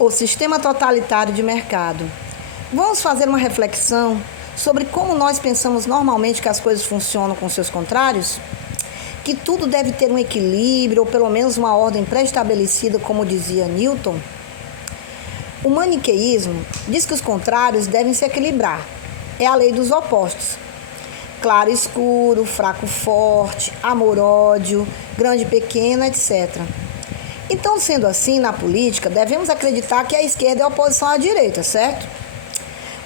O sistema totalitário de mercado. Vamos fazer uma reflexão sobre como nós pensamos normalmente que as coisas funcionam com seus contrários? Que tudo deve ter um equilíbrio ou pelo menos uma ordem pré-estabelecida, como dizia Newton? O maniqueísmo diz que os contrários devem se equilibrar. É a lei dos opostos. Claro e escuro, fraco forte, amor ódio, grande pequeno, etc. Então, sendo assim, na política, devemos acreditar que a esquerda é oposição à direita, certo?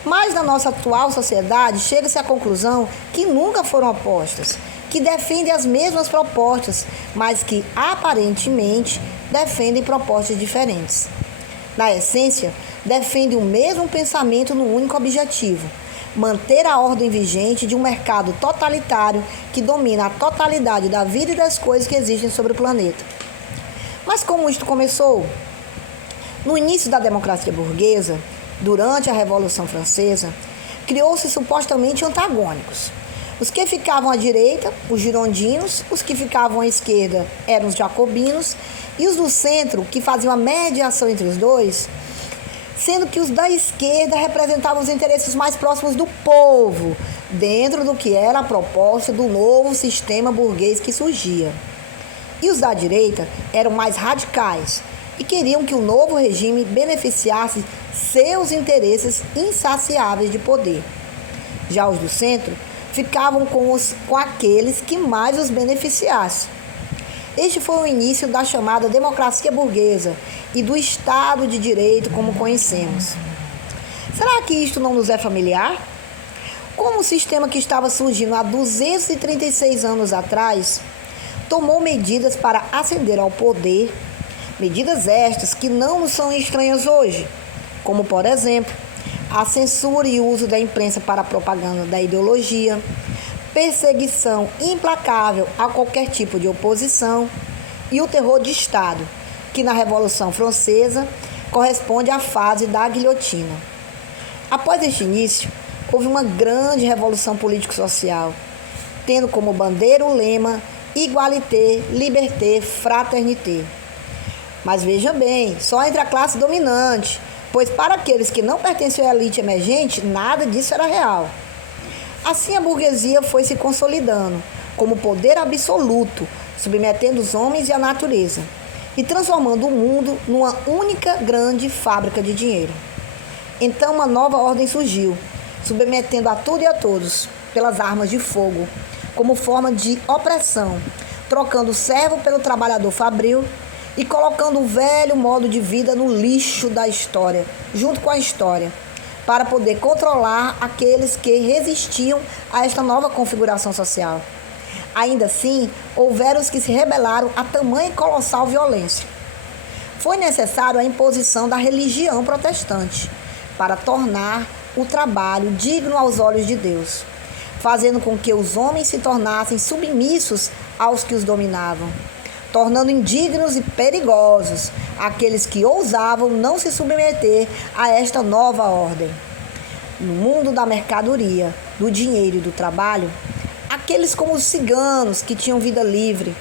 Mas na nossa atual sociedade, chega-se à conclusão que nunca foram opostas, que defendem as mesmas propostas, mas que aparentemente defendem propostas diferentes. Na essência, defendem o mesmo pensamento no único objetivo: manter a ordem vigente de um mercado totalitário que domina a totalidade da vida e das coisas que existem sobre o planeta. Mas como isto começou? No início da democracia burguesa, durante a Revolução Francesa, criou-se supostamente antagônicos. Os que ficavam à direita, os girondinos, os que ficavam à esquerda eram os jacobinos, e os do centro, que faziam a mediação entre os dois, sendo que os da esquerda representavam os interesses mais próximos do povo, dentro do que era a proposta do novo sistema burguês que surgia. E os da direita eram mais radicais e queriam que o novo regime beneficiasse seus interesses insaciáveis de poder. Já os do centro ficavam com aqueles que mais os beneficiassem. Este foi o início da chamada democracia burguesa e do Estado de Direito como conhecemos. Será que isto não nos é familiar? Como o sistema que estava surgindo há 236 anos atrás tomou medidas para ascender ao poder, medidas estas que não nos são estranhas hoje, como, por exemplo, a censura e o uso da imprensa para a propaganda da ideologia, perseguição implacável a qualquer tipo de oposição e o terror de Estado, que na Revolução Francesa corresponde à fase da guilhotina. Após este início, houve uma grande revolução político-social, tendo como bandeira o lema Igualité, Liberté, Fraternité. Mas veja bem, só entre a classe dominante, pois para aqueles que não pertenciam à elite emergente, nada disso era real. Assim a burguesia foi se consolidando como poder absoluto, submetendo os homens e a natureza, e transformando o mundo numa única grande fábrica de dinheiro. Então uma nova ordem surgiu, submetendo a tudo e a todos, pelas armas de fogo, como forma de opressão, trocando o servo pelo trabalhador fabril e colocando o velho modo de vida no lixo da história, junto com a história, para poder controlar aqueles que resistiam a esta nova configuração social. Ainda assim, houveram os que se rebelaram a tamanha e colossal violência. Foi necessário a imposição da religião protestante para tornar o trabalho digno aos olhos de Deus, fazendo com que os homens se tornassem submissos aos que os dominavam, tornando indignos e perigosos aqueles que ousavam não se submeter a esta nova ordem. No mundo da mercadoria, do dinheiro e do trabalho, aqueles como os ciganos que tinham vida livre,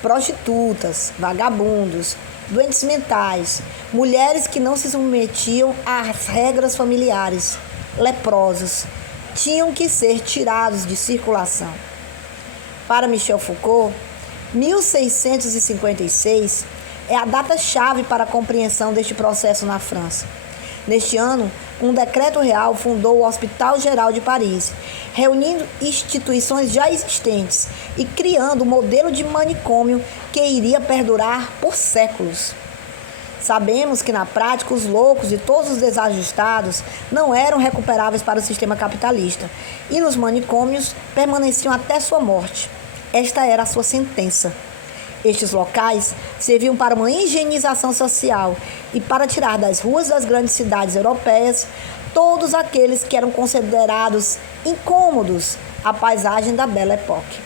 prostitutas, vagabundos, doentes mentais, mulheres que não se submetiam às regras familiares, leprosos, tinham que ser tirados de circulação. Para Michel Foucault, 1656 é a data-chave para a compreensão deste processo na França. Neste ano, um decreto real fundou o Hospital Geral de Paris, reunindo instituições já existentes e criando um modelo de manicômio que iria perdurar por séculos. Sabemos que, na prática, os loucos e todos os desajustados não eram recuperáveis para o sistema capitalista e nos manicômios permaneciam até sua morte. Esta era a sua sentença. Estes locais serviam para uma higienização social e para tirar das ruas das grandes cidades europeias todos aqueles que eram considerados incômodos à paisagem da Belle Époque.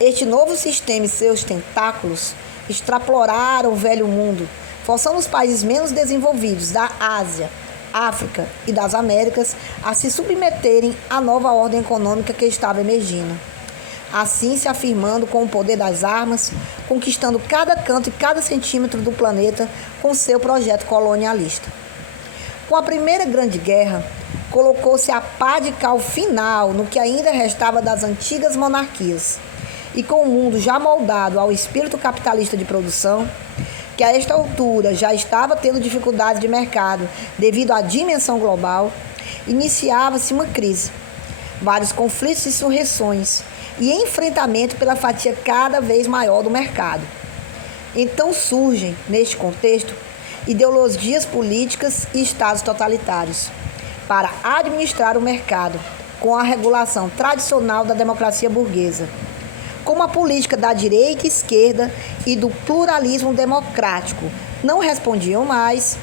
Este novo sistema e seus tentáculos extrapolaram o velho mundo, forçando os países menos desenvolvidos da Ásia, África e das Américas a se submeterem à nova ordem econômica que estava emergindo. assim se afirmando com o poder das armas, conquistando cada canto e cada centímetro do planeta com seu projeto colonialista. Com a Primeira Grande Guerra, colocou-se a pá de cal final no que ainda restava das antigas monarquias. E com o mundo já moldado ao espírito capitalista de produção, que a esta altura já estava tendo dificuldades de mercado devido à dimensão global, iniciava-se uma crise, vários conflitos e insurreições e enfrentamento pela fatia cada vez maior do mercado. Então surgem, neste contexto, ideologias políticas e estados totalitários para administrar o mercado com a regulação tradicional da democracia burguesa, como a política da direita e esquerda e do pluralismo democrático não respondiam mais,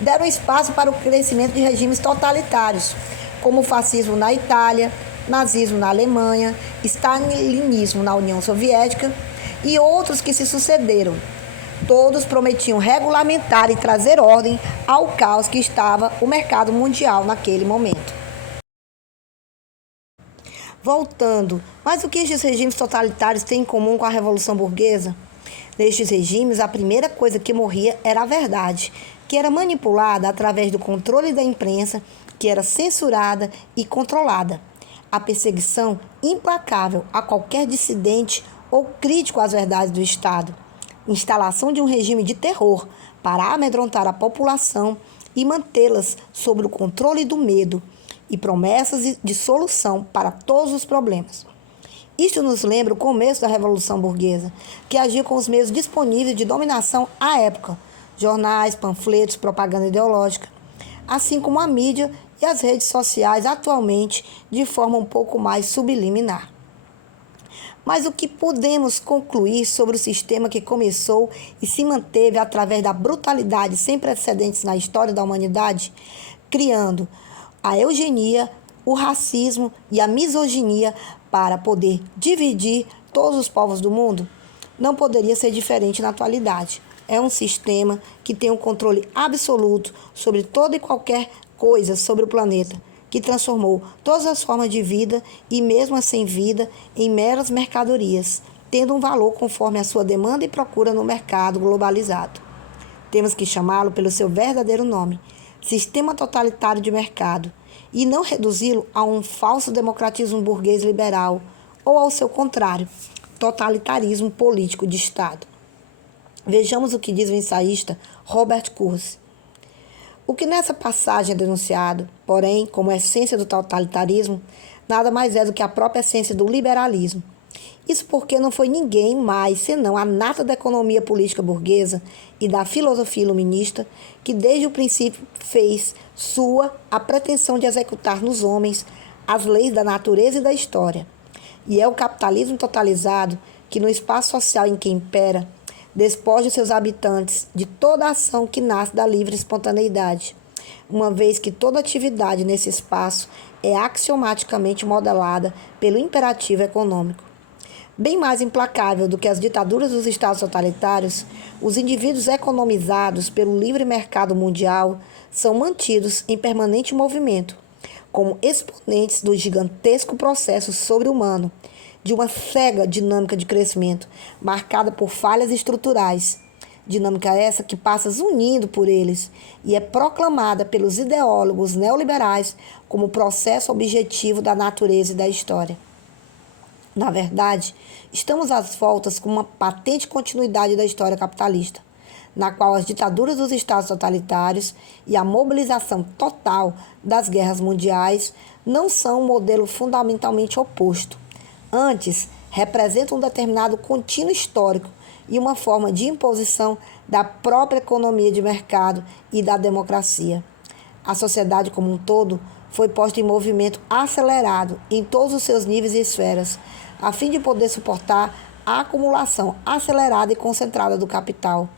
deram espaço para o crescimento de regimes totalitários, como o fascismo na Itália, nazismo na Alemanha, stalinismo na União Soviética e outros que se sucederam. Todos prometiam regulamentar e trazer ordem ao caos que estava o mercado mundial naquele momento. Voltando, mas o que estes regimes totalitários têm em comum com a Revolução Burguesa? Nestes regimes, a primeira coisa que morria era a verdade, que era manipulada através do controle da imprensa, que era censurada e controlada. A perseguição implacável a qualquer dissidente ou crítico às verdades do Estado. Instalação de um regime de terror para amedrontar a população e mantê-las sob o controle do medo, e promessas de solução para todos os problemas. Isto nos lembra o começo da Revolução Burguesa, que agia com os meios disponíveis de dominação à época, jornais, panfletos, propaganda ideológica, assim como a mídia e as redes sociais atualmente de forma um pouco mais subliminar. Mas o que podemos concluir sobre o sistema que começou e se manteve através da brutalidade sem precedentes na história da humanidade, criando a eugenia, o racismo e a misoginia para poder dividir todos os povos do mundo? Não poderia ser diferente na atualidade. É um sistema que tem um controle absoluto sobre toda e qualquer coisa sobre o planeta, que transformou todas as formas de vida e mesmo a sem vida em meras mercadorias, tendo um valor conforme a sua demanda e procura no mercado globalizado. Temos que chamá-lo pelo seu verdadeiro nome: sistema totalitário de mercado, e não reduzi-lo a um falso democratismo burguês liberal ou ao seu contrário, totalitarismo político de Estado. Vejamos o que diz o ensaísta Robert Kurz. O que nessa passagem é denunciado, porém, como essência do totalitarismo, nada mais é do que a própria essência do liberalismo. Isso porque não foi ninguém mais senão a nata da economia política burguesa e da filosofia iluminista que desde o princípio fez sua a pretensão de executar nos homens as leis da natureza e da história. E é o capitalismo totalizado que no espaço social em que impera despoja seus habitantes de toda ação que nasce da livre espontaneidade, uma vez que toda atividade nesse espaço é axiomaticamente modelada pelo imperativo econômico. Bem mais implacável do que as ditaduras dos estados totalitários, os indivíduos economizados pelo livre mercado mundial são mantidos em permanente movimento, como exponentes do gigantesco processo sobre-humano, de uma cega dinâmica de crescimento, marcada por falhas estruturais. Dinâmica essa que passa zunindo por eles e é proclamada pelos ideólogos neoliberais como processo objetivo da natureza e da história. Na verdade, estamos às voltas com uma patente continuidade da história capitalista, na qual as ditaduras dos estados totalitários e a mobilização total das guerras mundiais não são um modelo fundamentalmente oposto. Antes, representam um determinado contínuo histórico e uma forma de imposição da própria economia de mercado e da democracia. A sociedade como um todo foi posta em movimento acelerado em todos os seus níveis e esferas, a fim de poder suportar a acumulação acelerada e concentrada do capital.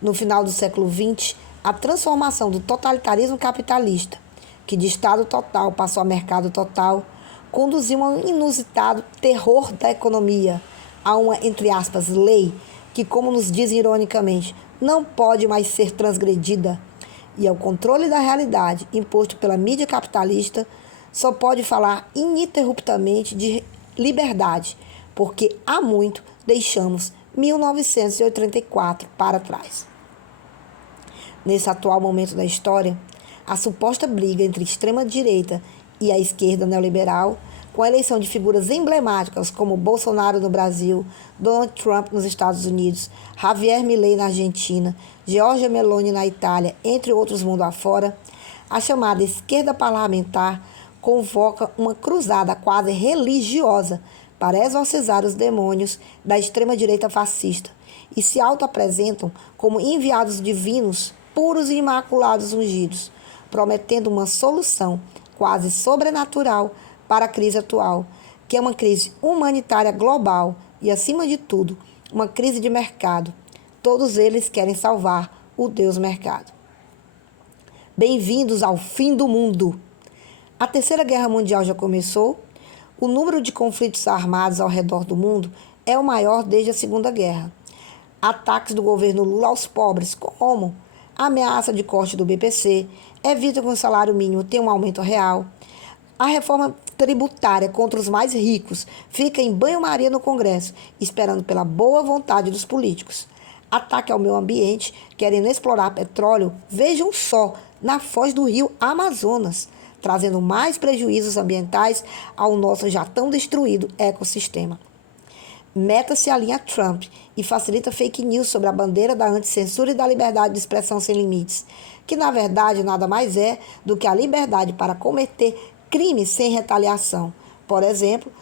No final do século XX, a transformação do totalitarismo capitalista, que de Estado total passou a mercado total, conduziu a um inusitado terror da economia, a uma, entre aspas, lei, que, como nos dizem ironicamente, não pode mais ser transgredida, e ao controle da realidade imposto pela mídia capitalista, só pode falar ininterruptamente de liberdade, porque há muito deixamos 1984 para trás. Nesse atual momento da história, a suposta briga entre extrema-direita e a esquerda neoliberal, com a eleição de figuras emblemáticas como Bolsonaro no Brasil, Donald Trump nos Estados Unidos, Javier Milei na Argentina, Giorgia Meloni na Itália, entre outros mundo afora, a chamada esquerda parlamentar convoca uma cruzada quase religiosa para exorcizar os demônios da extrema-direita fascista e se auto-apresentam como enviados divinos, puros e imaculados ungidos, prometendo uma solução quase sobrenatural para a crise atual, que é uma crise humanitária global e, acima de tudo, uma crise de mercado. Todos eles querem salvar o Deus mercado. Bem-vindos ao fim do mundo! A Terceira Guerra Mundial já começou. O número de conflitos armados ao redor do mundo é o maior desde a Segunda Guerra. Ataques do governo Lula aos pobres, como a ameaça de corte do BPC, evita que o salário mínimo tenha um aumento real. A reforma tributária contra os mais ricos fica em banho-maria no Congresso, esperando pela boa vontade dos políticos. Ataque ao meio ambiente, querendo explorar petróleo, vejam só, na foz do rio Amazonas, trazendo mais prejuízos ambientais ao nosso já tão destruído ecossistema. Meta se alinha a Trump e facilita fake news sobre a bandeira da anticensura e da liberdade de expressão sem limites, que na verdade nada mais é do que a liberdade para cometer crimes sem retaliação. Por exemplo,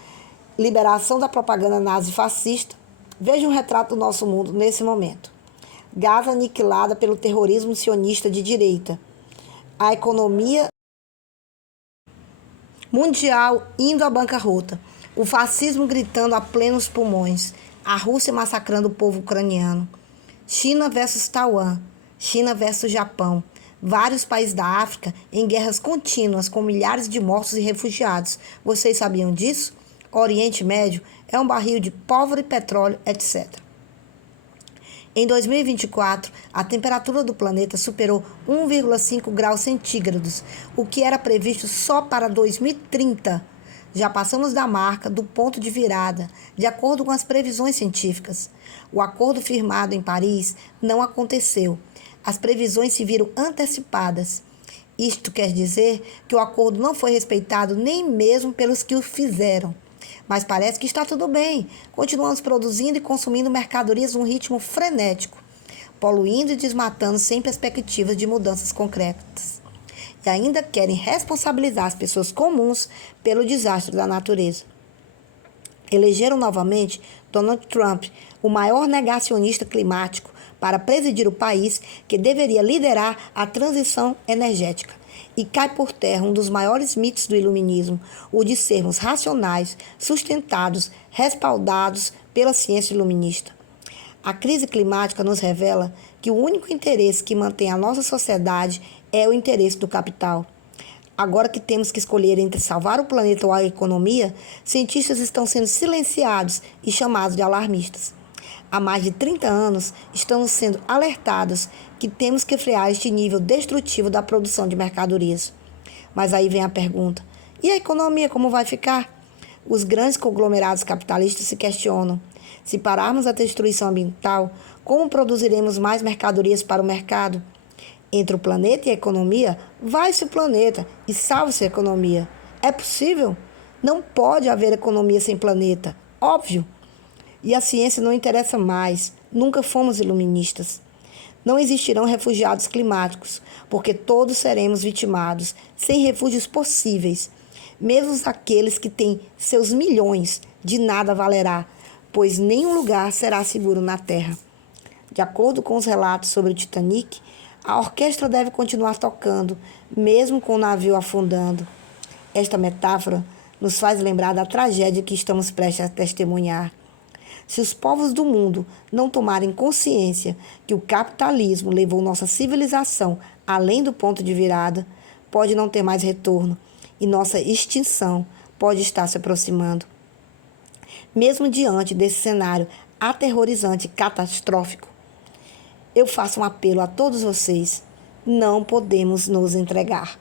liberação da propaganda nazi-fascista. Veja um retrato do nosso mundo nesse momento. Gaza aniquilada pelo terrorismo sionista de direita. A economia mundial indo à bancarrota. O fascismo gritando a plenos pulmões. A Rússia massacrando o povo ucraniano. China versus Taiwan. China versus Japão. Vários países da África em guerras contínuas com milhares de mortos e refugiados. Vocês sabiam disso? Oriente Médio é um barril de pólvora e petróleo, etc. Em 2024, a temperatura do planeta superou 1,5 graus centígrados, o que era previsto só para 2030. Já passamos da marca do ponto de virada, de acordo com as previsões científicas. O acordo firmado em Paris não aconteceu. As previsões se viram antecipadas. Isto quer dizer que o acordo não foi respeitado nem mesmo pelos que o fizeram. Mas parece que está tudo bem. Continuamos produzindo e consumindo mercadorias num ritmo frenético, poluindo e desmatando sem perspectivas de mudanças concretas. E ainda querem responsabilizar as pessoas comuns pelo desastre da natureza. Elegeram novamente Donald Trump, o maior negacionista climático, para presidir o país que deveria liderar a transição energética. E cai por terra um dos maiores mitos do iluminismo, o de sermos racionais, sustentados, respaldados pela ciência iluminista. A crise climática nos revela que o único interesse que mantém a nossa sociedade é o interesse do capital. Agora que temos que escolher entre salvar o planeta ou a economia, cientistas estão sendo silenciados e chamados de alarmistas. Há mais de 30 anos, estamos sendo alertados que temos que frear este nível destrutivo da produção de mercadorias. Mas aí vem a pergunta: e a economia como vai ficar? Os grandes conglomerados capitalistas se questionam: se pararmos a destruição ambiental, como produziremos mais mercadorias para o mercado? Entre o planeta e a economia, vai-se o planeta e salve-se a economia. É possível? Não pode haver economia sem planeta, óbvio. E a ciência não interessa mais, nunca fomos iluministas. Não existirão refugiados climáticos, porque todos seremos vitimados, sem refúgios possíveis. Mesmo aqueles que têm seus milhões, de nada valerá, pois nenhum lugar será seguro na Terra. De acordo com os relatos sobre o Titanic, a orquestra deve continuar tocando, mesmo com o navio afundando. Esta metáfora nos faz lembrar da tragédia que estamos prestes a testemunhar. Se os povos do mundo não tomarem consciência que o capitalismo levou nossa civilização além do ponto de virada, pode não ter mais retorno e nossa extinção pode estar se aproximando. Mesmo diante desse cenário aterrorizante e catastrófico, eu faço um apelo a todos vocês: não podemos nos entregar.